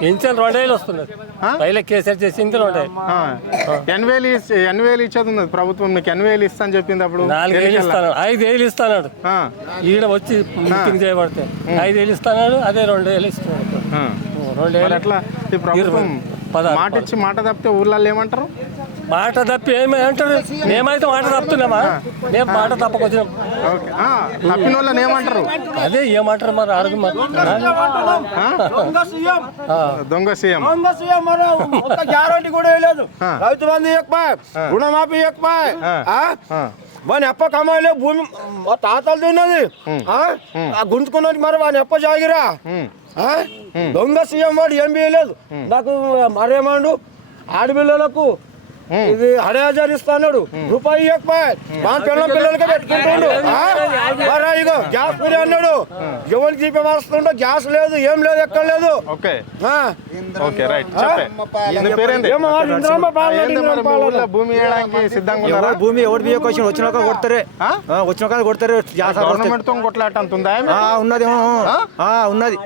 Pension 2000 వస్తున్నది. పైలే కేసీఆర్ చేసింది 2000. ఎన్వేలు ఇచ్చేది ఉంది ప్రభుత్వం. నీకు 8000 ఇస్తా అని చెప్పింది అప్పుడు. 4000 ఇస్తాను, 5000 ఇస్తాడు. ఈడ వచ్చి మీటింగ్ చేయబడితే 5000 ఇస్తాడు, అదే 2000 ఇస్తున్నాడు. 2000 అట్లా ఈ ప్రభుత్వం మాట ఇచ్చి మాట తప్పితే ఊర్లలో ఏమంటారు? మాట తప్పి ఏమి అంటారు? మేమైతే మాట తప్పుతున్నామా? మేము మాట తప్పకొచ్చినాం. తప్పిన వాళ్ళని ఏమంటారు? అదే ఏమంటారు మరి అడుగు. దొంగ సీఎం గ్యారంటీ కూడా లేదు. రైతు బంధు ఇవ్వకపోయి, రుణమాఫీ ఇవ్వకపోయి, వాని ఎప్ప కమాయిలే భూమి మా తాతలు తిన్నది గుంజుకున్నది. మరి వాని ఎప్ప జాగిరా దొంగ సీఎం వాడు ఏం చేయలేదు. నాకు మరేమాడు ఆడపిల్లలకు ఇది 10,000 ఇస్తాడు, రూపాయి ఇవ్వకపోయి మా పిల్లలకే పెట్టుకుంటుండు. ఇగో గ్యాస్ ఫ్రీ అన్నాడు, ఎవరికి తీపి వస్తుండో గ్యాస్ లేదు, ఏం లేదు, ఎక్కడ లేదు. భూమి ఎవరి వచ్చినాక కొడతారే, వచ్చినాక కొడతారు. గవర్నమెంట్ తో కొట్లాడుతుందా? ఉన్నది ఉన్నది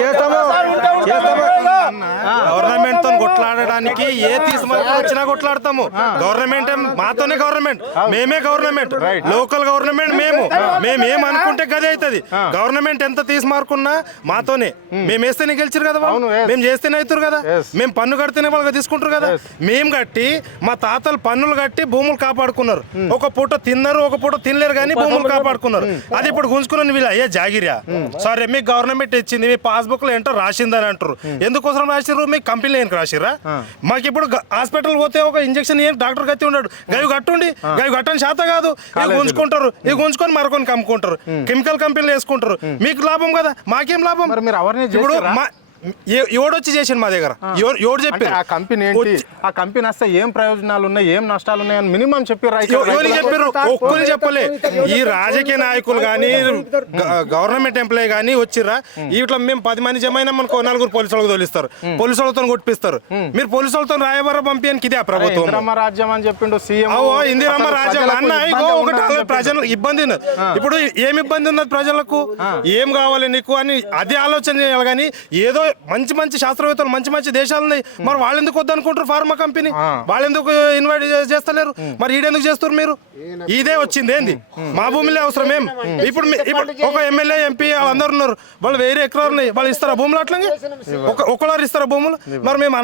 చేస్తాము. గవర్నమెంట్ తో కొట్లాడడానికి ఏ తీసుకొని కొట్లాడతాము. గవర్నమెంట్ మాతోనే గవర్నమెంట్, మేమే గవర్నమెంట్, లోకల్ గవర్నమెంట్ మేమేం అనుకుంటే గదే అవుతుంది. గవర్నమెంట్ ఎంత తీసుమారుకున్నా మాతోనే. మేము వేస్తేనే గెలిచారు కదా వాళ్ళు, మేము చేస్తేనే అవుతారు కదా. మేము పన్ను కడితేనే వాళ్ళు తీసుకుంటారు కదా. మేము కట్టి మా తాతలు పన్నులు కట్టి భూములు కాపాడుకున్నారు. ఒక పూట తిన్నారు, ఒక పూట తినలేరు కానీ భూములు కాపాడుకున్నారు. అది ఇప్పుడు గుంజుకున్న వీళ్ళు అయ్యే జాగిరియా? సరే మీకు గవర్నమెంట్ ఇచ్చింది, మీ పాస్బుక్ లో ఏంటో రాసిందని అంటారు. ఎందుకోసం రాసిర్రు? మీకు కంపెనీలో ఏం రాసిర్రా? మాకు ఇప్పుడు హాస్పిటల్ పోతే ఒక ఇంజక్షన్ ఏం డాక్టర్ గట్టి ఉన్నాడు, గవి కట్టుండి గవి కట్టని శాత కాదు. ఇవి గుంజుకుంటారు, ఇవి గుంజుకొని మరొకరికి అమ్ముకుంటారు, కెమికల్ కంపెనీలు వేసుకుంటారు. మీకు లాభం కదా, మాకేం లాభం? ఇప్పుడు ఎవడొచ్చి చేసిండు మా దగ్గర? ఎవడు చెప్పారు? ఆ కంపెనీ ఏంటి, ఆ కంపెనీ వస్తే ఏం ప్రయోజనాలు ఉన్నాయి, ఏం నష్టాలు ఉన్నాయి అని మినిమం చెప్పారు. ఎవరికి చెప్పారు? ఒక్కరు చెప్పలే. ఈ రాజకీయ నాయకులు కానీ గవర్నమెంట్ ఎంప్లాయీ కానీ వచ్చిర్రా, ఇట్లా మేము 10 మంది జమైనా మనకు 4 పోలీసు వాళ్ళకి తోలిస్తారు, పోలీసు వాళ్ళతో కొట్టిస్తారు. మీరు పోలీసు వాళ్ళతో రాయబార పంపించడానికి ఇదే ప్రభుత్వం. ఇందిరమ్మ రాజ్యం అని చెప్పిండు సీఎం. ఇందిరమ్మ రాజ్యం అన్న ఒకటి ప్రజలు ఇబ్బంది ఉన్నది. ఇప్పుడు ఏం ఇబ్బంది ఉన్నది ప్రజలకు? ఏం కావాలి నీకు అని అదే ఆలోచన చేయాలి. కానీ ఏదో మంచి మంచి శాస్త్రవేత్తలు మంచి మంచి దేశాలు ఉన్నాయి, మరి వాళ్ళు ఎందుకు వద్దనుకుంటారు? ఫార్మా కంపెనీ వాళ్ళు ఎందుకు ఇన్వైట్ చేస్తలేరు? మరి ఈడెందుకు చేస్తారు మీరు? ఇదే వచ్చింది ఏంది? మా భూమిలో అవసరం ఏం? ఇప్పుడు ఒక ఎమ్మెల్యే ఎంపీ వాళ్ళందరూ ఉన్నారు, వాళ్ళు 1000 ఎకరాలు ఉన్నాయి, వాళ్ళు ఇస్తారా భూములు? అట్లా ఒకళ్ళారు ఇస్తారా భూములు? మరి మేము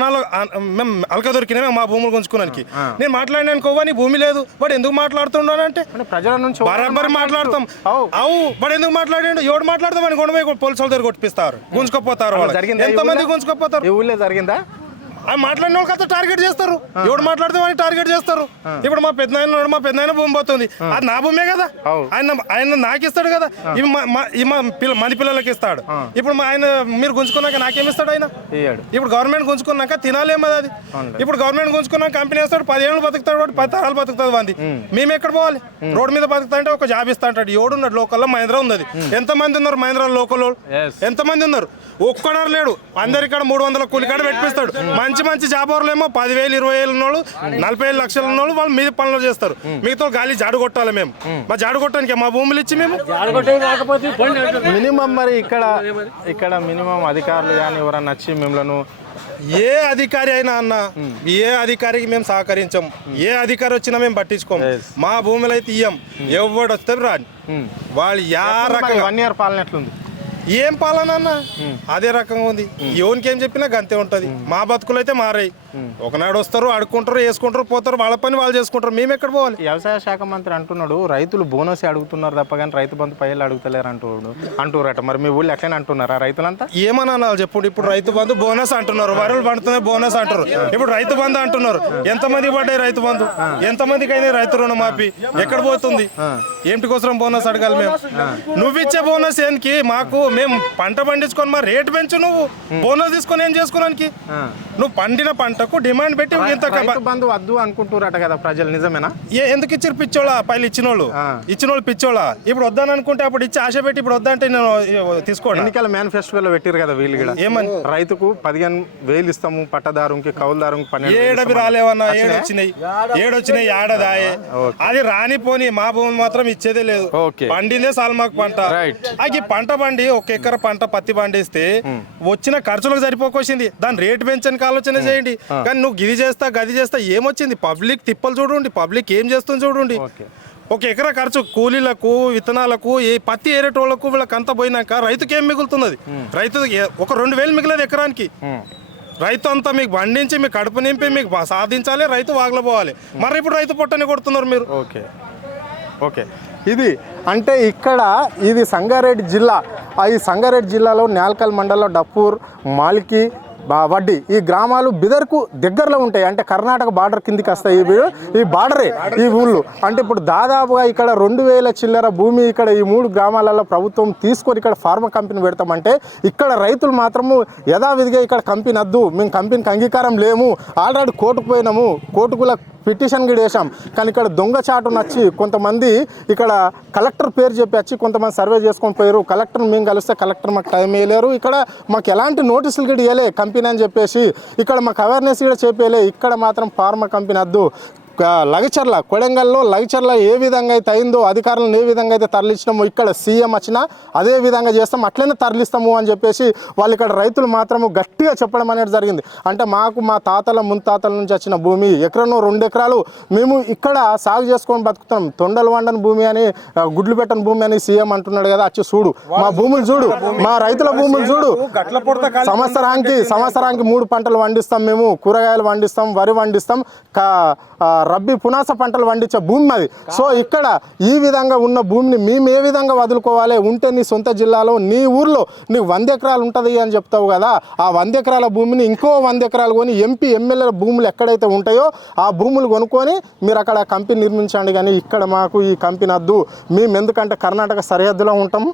మేము అలక దొరికినా మా భూములు గుంజుకోవడానికి. నేను మాట్లాడినాను కోవా, నీ భూమి లేదు, వాడు ఎందుకు మాట్లాడుతున్నానంటే ప్రజల నుంచి బరాబర్ మాట్లాడతాం. అవు వాడు ఎందుకు మాట్లాడాడు? ఎవడు మాట్లాడతాం అని కొండ పోలీసు వాళ్ళ దగ్గర కొట్టిస్తారు, గుంజుకోపోతారు. వాళ్ళు ఎంతమంది గుంజుకోపోతారు? జరిగిందా? మాట్లాడిన వాళ్ళకి అంతా టార్గెట్ చేస్తారు. ఎవడు మాట్లాడితే వాడిని టార్గెట్ చేస్తారు. ఇప్పుడు మా పెద్దనాయన భూమి పోతుంది, అది నా భూమే కదా, ఆయన నాకు ఇస్తాడు కదా. ఇవి మన పిల్లలకి ఇస్తాడు. ఇప్పుడు ఆయన మీరు గుంజుకున్నాక నాకేమి ఇస్తాడు ఆయన? ఇప్పుడు గవర్నమెంట్ గుంజుకున్నాక తినాలేమో అది. ఇప్పుడు గవర్నమెంట్ గుంజుకున్నాక కంపెనీ వేస్తాడు, 10 ఏళ్ళు బతుకుతాడు, వాడు 10 తరాలు బతుకుతుంది వాడి. మేము ఎక్కడ పోవాలి? రోడ్డు మీద బతుకుతా అంటే ఒక జాబ్ ఇస్తా అంటాడు. ఎవడున్నాడు లోకల్లో? మహేంద్ర ఉన్నది. ఎంతమంది ఉన్నారు మహేంద్ర లోకల్? ఎంతమంది ఉన్నారు? ఒక్కడారు లేడు. అందరికాడ 300 కూలికాడ పెట్టిస్తాడు. మంచి మంచి జాబర్లు ఏమో 10,000 20,000 ఉన్నోళ్ళు, 45 లక్షలు ఉన్నోళ్ళు వాళ్ళు మీద పనులు చేస్తారు. మిగతా గాలి జాడు కొట్టాలి. మేము మా జాడు కొట్టడానికి మా భూములు ఇచ్చి మేము మినిమం మరి ఇక్కడ మినిమం అధికారులు కానీ ఎవరన్నా వచ్చి మిమ్మల్ని ఏ అధికారి అయినా అన్న, ఏ అధికారికి మేము సహకరించాం. ఏ అధికారి వచ్చినా మేము పట్టించుకోం. మా భూములు అయితే ఇయ్యం. ఎవడు వస్తే రాని వాళ్ళు 1 year పాలన ఎట్లుంది? ఏం పాలన అన్న అదే రకంగా ఉంది. ఎవరికి ఏం చెప్పినా గంతే ఉంటది. మా బతుకులు అయితే మారాయి. ఒకనాడు వస్తారు, అడుక్కుంటారు, వేసుకుంటారు, పోతారు, వాళ్ళ పని వాళ్ళు చేసుకుంటారు. మేము ఎక్కడ పోవాలి? వ్యవసాయ శాఖ మంత్రి అంటున్నాడు రైతులు బోనస్ అడుగుతున్నారు తప్ప కానీ రైతు బంధు 10 ఏళ్ళు అడుగుతలేరు అంటున్నారట. మరి మీ ఊళ్ళో ఎట్లనే అంటున్నారా రైతులంతా? ఏమన్నా చెప్పండి. ఇప్పుడు రైతు బంధు బోనస్ అంటున్నారు, వరలు పండుతున్నాయి బోనస్ అంటారు. ఇప్పుడు రైతు బంధు అంటున్నారు. ఎంతమంది పడ్డాయి రైతు బంధు? ఎంతమందికి అయినా రైతు రుణమాఫీ ఎక్కడ పోతుంది? ఏంటి కోసం బోనస్ అడగాలి మేము? నువ్విచ్చే బోనస్ ఏంటి మాకు? మేము పంట పండించుకొని మా రేటు పెంచు, నువ్వు బోనస్ తీసుకొని ఏం చేసుకోవడానికి? నువ్వు పండిన పంటకు డిమాండ్ పెట్టి బంధు వద్దు అనుకుంటారట కదా ప్రజలు, నిజమేనా? ఎందుకు ఇచ్చారు? పిచ్చోళ్ళ పైలు ఇచ్చినోళ్ళు పిచ్చోళ్ళ. ఇప్పుడు వద్దని అనుకుంటే అప్పుడు ఇచ్చి ఆశ పెట్టి ఇప్పుడు వద్దంటే నేను తీసుకోండి. ఎన్నికల మేనిఫెస్టోలో పెట్టారు కదా వీళ్ళు కూడా, ఏమని రైతుకు 15,000 ఇస్తాము, పట్టదారుకి కౌలుదారుకి 12,000. ఏడవి రాలేవన్నా? ఏడొచ్చినాయి ఆడదాయే. అది రానిపోని మా భూమి మాత్రం ఇచ్చేదే లేదు. పండిందే సాల్ మాకు పంట. ఈ పంట పండి ఒక ఎకర పంట పత్తి పండిస్తే వచ్చిన ఖర్చులకు సరిపోకొచ్చింది, దాని రేటు పెంచడానికి ఆలోచన చేయండి. కానీ నువ్వు గిది చేస్తా గది చేస్తా ఏమొచ్చింది? పబ్లిక్ తిప్పలు చూడండి, పబ్లిక్ ఏం చేస్తుంది చూడండి. ఒక ఎకరా ఖర్చు కూలీలకు, విత్తనాలకు, ఏ పత్తి ఏరేటోళ్లకు వీళ్ళకి అంతా పోయినాక రైతుకి ఏం మిగులుతున్నది? రైతు ఒక 2000 మిగిలేదు ఎకరానికి. రైతు అంతా మీకు పండించి మీకు కడుపు నింపి మీకు సాధించాలి, రైతు వాగలు పోవాలి. మరి ఇప్పుడు రైతు పొట్టని కొడుతున్నారు మీరు. ఓకే ఓకే ఇది అంటే ఇక్కడ ఇది సంగారెడ్డి జిల్లా. ఈ సంగారెడ్డి జిల్లాలో న్యాల్కల్ మండలంలో డప్పూర్, మాల్కి, వడ్డీ ఈ గ్రామాలు బిదర్కు దగ్గరలో ఉంటాయి. అంటే కర్ణాటక బార్డర్ కిందికి వస్తాయి ఈ బార్డరే ఈ ఊళ్ళు. అంటే ఇప్పుడు దాదాపుగా ఇక్కడ 2000 చిల్లర భూమి ఇక్కడ ఈ 3 గ్రామాలలో ప్రభుత్వం తీసుకొని ఇక్కడ ఫార్మా కంపెనీ పెడతామంటే ఇక్కడ రైతులు మాత్రము యథావిధిగా ఇక్కడ కంపెనీ వద్దు, మేము కంపెనీకి అంగీకారం లేము, ఆల్రెడీ కోర్టుకు పోయినాము, కోర్టుకుల పిటిషన్ కూడా వేసాం. కానీ ఇక్కడ దొంగచాటు నచ్చి కొంతమంది ఇక్కడ కలెక్టర్ పేరు చెప్పి వచ్చి కొంతమంది సర్వే చేసుకొని పోయారు. కలెక్టర్ మేము కలిస్తే కలెక్టర్ మాకు టైం వేయలేరు, ఇక్కడ మాకు ఎలాంటి నోటీసులు కూడా ఇవ్వలే కంపెనీ అని చెప్పేసి, ఇక్కడ మాకు అవేర్నెస్ కూడా చెప్పేలే. ఇక్కడ మాత్రం ఫార్మా కంపెనీ వద్దు. లగచర్ల కొడంగల్లో లగచర్ల ఏ విధంగా అయితే అయిందో, అధికారులను ఏ విధంగా అయితే తరలించినామో ఇక్కడ సీఎం వచ్చినా అదే విధంగా చేస్తాం, అట్లనే తరలిస్తాము అని చెప్పేసి వాళ్ళు ఇక్కడ రైతులు మాత్రము గట్టిగా చెప్పడం అనేది జరిగింది. అంటే మాకు మా తాతల ముత్తాతల నుంచి వచ్చిన భూమి ఎకరనో 2 ఎకరాలు మేము ఇక్కడ సాగు చేసుకొని బతుకుతున్నాం. తొండలు వండని భూమి అని, గుడ్లు పెట్టని భూమి అని సీఎం అంటున్నాడు కదా, వచ్చి చూడు మా భూములు చూడు, మా రైతుల భూములు చూడు. సంవత్సరానికి 3 పంటలు పండిస్తాం, మేము కూరగాయలు పండిస్తాం, వరి పండిస్తాం, రబ్బీ పునాస పంటలు పండించే భూమి అది. సో ఇక్కడ ఈ విధంగా ఉన్న భూమిని మేము ఏ విధంగా వదులుకోవాలి? ఉంటే నీ సొంత జిల్లాలో నీ ఊర్లో నీకు 100 ఎకరాలు ఉంటుంది అని చెప్తావు కదా, ఆ 100 ఎకరాల భూమిని ఇంకో 100 ఎకరాలు కొని ఎంపీ ఎమ్మెల్యేల భూములు ఎక్కడైతే ఉంటాయో ఆ భూములు కొనుక్కొని మీరు అక్కడ కంపెనీ నిర్మించండి. కానీ ఇక్కడ మాకు ఈ కంపెనీ వద్దు, మేము ఎందుకంటే కర్ణాటక సరిహద్దులో ఉంటాము,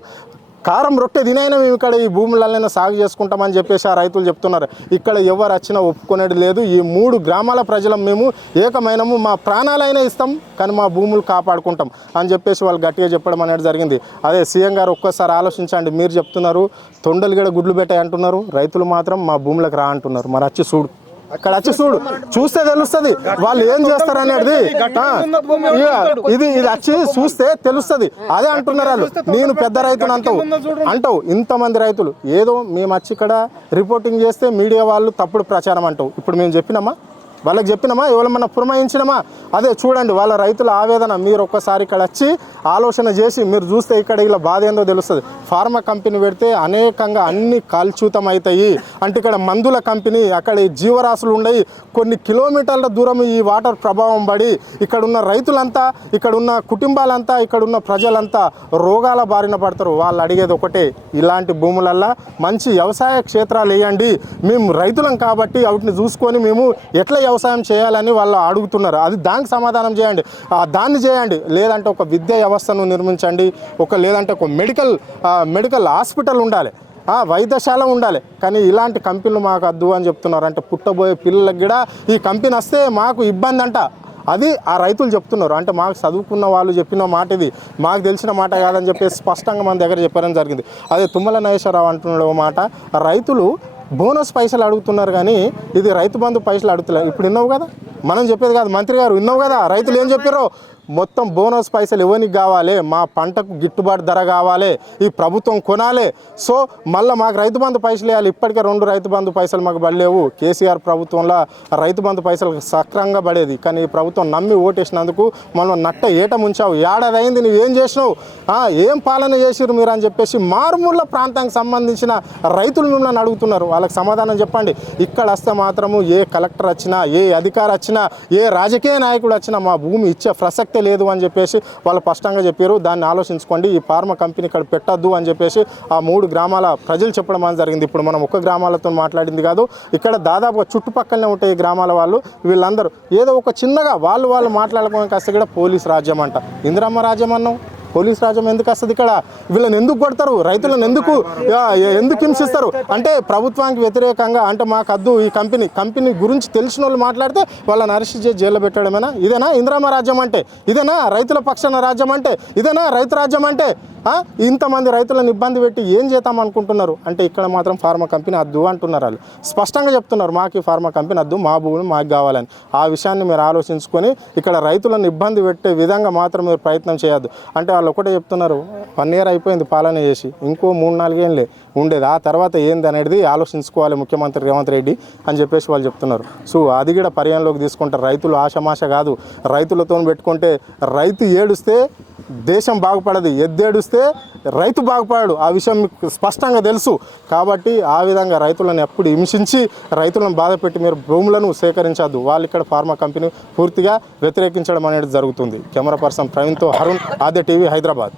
కారం రొట్టె తినైనా మేము ఇక్కడ ఈ భూములైనా సాగు చేసుకుంటామని చెప్పేసి ఆ రైతులు చెప్తున్నారు. ఇక్కడ ఎవరు వచ్చినా ఒప్పుకునేది లేదు. ఈ 3 గ్రామాల ప్రజలం మేము ఏకమైనము, మా ప్రాణాలైనా ఇస్తాం కానీ మా భూములు కాపాడుకుంటాం అని చెప్పేసి వాళ్ళు గట్టిగా చెప్పడం అనేది జరిగింది. అదే సీఎం గారు ఒక్కసారి ఆలోచించండి. మీరు చెప్తున్నారు తొండలు కూడా గుడ్లు పెట్టాయి అంటున్నారు, రైతులు మాత్రం మా భూములకు రా అంటున్నారు. మరి వచ్చి చూడు, అక్కడ వచ్చి చూడు, చూస్తే తెలుస్తుంది వాళ్ళు ఏం చేస్తారు అనేది. ఇది వచ్చి చూస్తే తెలుస్తుంది. అదే అంటున్నారు వాళ్ళు, నేను పెద్ద రైతును అంటావు. ఇంతమంది రైతులు ఏదో మేము వచ్చి ఇక్కడ రిపోర్టింగ్ చేస్తే మీడియా వాళ్ళు తప్పుడు ప్రచారం అంటావు. ఇప్పుడు మేము చెప్పినామా, వాళ్ళకి చెప్పినామా, ఎవరన్నా పురమాయించినామా? అదే చూడండి వాళ్ళ రైతుల ఆవేదన. మీరు ఒక్కసారి ఇక్కడ వచ్చి ఆలోచన చేసి మీరు చూస్తే ఇక్కడ ఇలా బాధ ఏందో తెలుస్తుంది. ఫార్మా కంపెనీ పెడితే అనేకంగా అన్ని కాల్చూతం అవుతాయి. అంటే ఇక్కడ మందుల కంపెనీ, అక్కడ జీవరాశులు ఉన్నాయి, కొన్ని కిలోమీటర్ల దూరం ఈ వాటర్ ప్రభావం పడి ఇక్కడ ఉన్న రైతులంతా, ఇక్కడ ఉన్న కుటుంబాలంతా, ఇక్కడ ఉన్న ప్రజలంతా రోగాల బారిన పడతారు. వాళ్ళు అడిగేది ఒకటే, ఇలాంటి భూములల్లో మంచి వ్యవసాయ క్షేత్రాలు వేయండి, మేము రైతులం కాబట్టి వాటిని చూసుకొని మేము ఎట్లా వ్యవసాయం చేయాలని వాళ్ళు అడుగుతున్నారు. అది దానికి సమాధానం చేయండి, దాన్ని చేయండి. లేదంటే ఒక విద్యా వ్యవస్థను నిర్మించండి, లేదంటే ఒక మెడికల్ హాస్పిటల్ ఉండాలి, వైద్యశాల ఉండాలి. కానీ ఇలాంటి కంపెనీలు మాకు వద్దు అని చెప్తున్నారు. అంటే పుట్టబోయే పిల్లలకు కూడా ఈ కంపెనీ వస్తే మాకు ఇబ్బంది అంట. అది ఆ రైతులు చెప్తున్నారు. అంటే మాకు చదువుకున్న వాళ్ళు చెప్పిన మాట ఇది, మాకు తెలిసిన మాట కాదని చెప్పేసి స్పష్టంగా మన దగ్గర చెప్పడం జరిగింది. అదే తుమ్మల నాగేశ్వరరావు అంటున్నాడు మాట, రైతులు బోనస్ పైసలు అడుగుతున్నారు కానీ ఇది రైతు బంధు పైసలు అడుగుతున్నారు. ఇప్పుడు విన్నావు కదా, మనం చెప్పేది కాదు, మంత్రి గారు విన్నావు కదా, రైతులు ఏం చెప్పారో. మొత్తం బోనస్ పైసలు ఎవరికి కావాలి, మా పంటకు గిట్టుబాటు ధర కావాలి, ఈ ప్రభుత్వం కొనాలి. సో మళ్ళీ మాకు రైతు బంధు పైసలు వేయాలి. ఇప్పటికే 2 రైతు బంధు పైసలు మాకు పడలేవు. కేసీఆర్ ప్రభుత్వంలో రైతు బంధు పైసలు సక్రంగా పడేది, కానీ ఈ ప్రభుత్వం నమ్మి ఓటేసినందుకు మనం నట్ట ఏట ముంచావు. ఏడాది అయింది, నువ్వేం చేసినావు, ఏం పాలన చేసిరు మీరు అని చెప్పేసి మారుమూల ప్రాంతానికి సంబంధించిన రైతులు మిమ్మల్ని అడుగుతున్నారు. వాళ్ళకి సమాధానం చెప్పండి. ఇక్కడ వస్తే మాత్రము ఏ కలెక్టర్ వచ్చినా, ఏ అధికారి వచ్చినా, ఏ రాజకీయ నాయకుడు వచ్చినా మా భూమి ఇచ్చే ప్రసక్తే లేదు అని చెప్పేసి వాళ్ళు స్పష్టంగా చెప్పారు. దాన్ని ఆలోచించుకోండి, ఈ ఫార్మా కంపెనీ ఇక్కడ పెట్టద్దు అని చెప్పేసి ఆ 3 గ్రామాల ప్రజలు చెప్పడం అని జరిగింది. ఇప్పుడు మనం ఒక్క గ్రామాలతో మాట్లాడింది కాదు, ఇక్కడ దాదాపుగా చుట్టుపక్కలనే ఉంటాయి ఈ గ్రామాల వాళ్ళు. వీళ్ళందరూ ఏదో ఒక చిన్నగా వాళ్ళు మాట్లాడుకోవడానికి వస్తే కూడా పోలీస్ రాజ్యం అంట. ఇందిరమ్మ రాజ్యం అన్నావు, పోలీస్ రాజ్యం ఎందుకు వస్తుంది ఇక్కడ? వీళ్ళని ఎందుకు కొడతారు? రైతులను ఎందుకు హింసిస్తారు? అంటే ప్రభుత్వానికి వ్యతిరేకంగా, అంటే మాకు వద్దు ఈ కంపెనీ గురించి తెలిసిన వాళ్ళు మాట్లాడితే వాళ్ళని అరెస్ట్ చేసి జైల్లో పెట్టడమేనా? ఇదేనా ఇందిరమ్మ రాజ్యం అంటే? ఇదేనా రైతుల పక్షాన రాజ్యం అంటే? ఇదేనా రైతు రాజ్యం అంటే? ఇంతమంది రైతులను ఇబ్బంది పెట్టి ఏం చేద్దాం అనుకుంటున్నారు అంటే ఇక్కడ మాత్రం ఫార్మా కంపెనీ వద్దు అంటున్నారు. వాళ్ళు స్పష్టంగా చెప్తున్నారు, మాకు ఈ ఫార్మా కంపెనీ వద్దు, మా భూములు మాకు కావాలని. ఆ విషయాన్ని మీరు ఆలోచించుకొని ఇక్కడ రైతులను ఇబ్బంది పెట్టే విధంగా మాత్రం మీరు ప్రయత్నం చేయొద్దు. అంటే వాళ్ళు ఒకటే చెప్తున్నారు, 1 year అయిపోయింది పాలన చేసి, ఇంకో 3-4 ఏళ్ళే ఉండేది, ఆ తర్వాత ఏంది అనేది ఆలోచించుకోవాలి ముఖ్యమంత్రి రేవంత్ రెడ్డి అని చెప్పేసి వాళ్ళు చెప్తున్నారు. సో అది కూడా పరిగణలోకి తీసుకుంటారు. రైతులు ఆశమాష కాదు, రైతులతో పెట్టుకుంటే రైతు ఏడుస్తే దేశం బాగుపడదు, ఎద్దేడుస్తే రైతు బాగుపడాడు. ఆ విషయం మీకు స్పష్టంగా తెలుసు. కాబట్టి ఆ విధంగా రైతులను ఎప్పుడు హింసించి రైతులను బాధపెట్టి మీరు భూములను సేకరించద్దు. వాళ్ళు ఇక్కడ ఫార్మా కంపెనీ పూర్తిగా వ్యతిరేకించడం అనేది జరుగుతుంది. కెమెరా పర్సన్ ప్రవీణ్తో అరుణ్, ఆద్య టీవీ, హైదరాబాద్.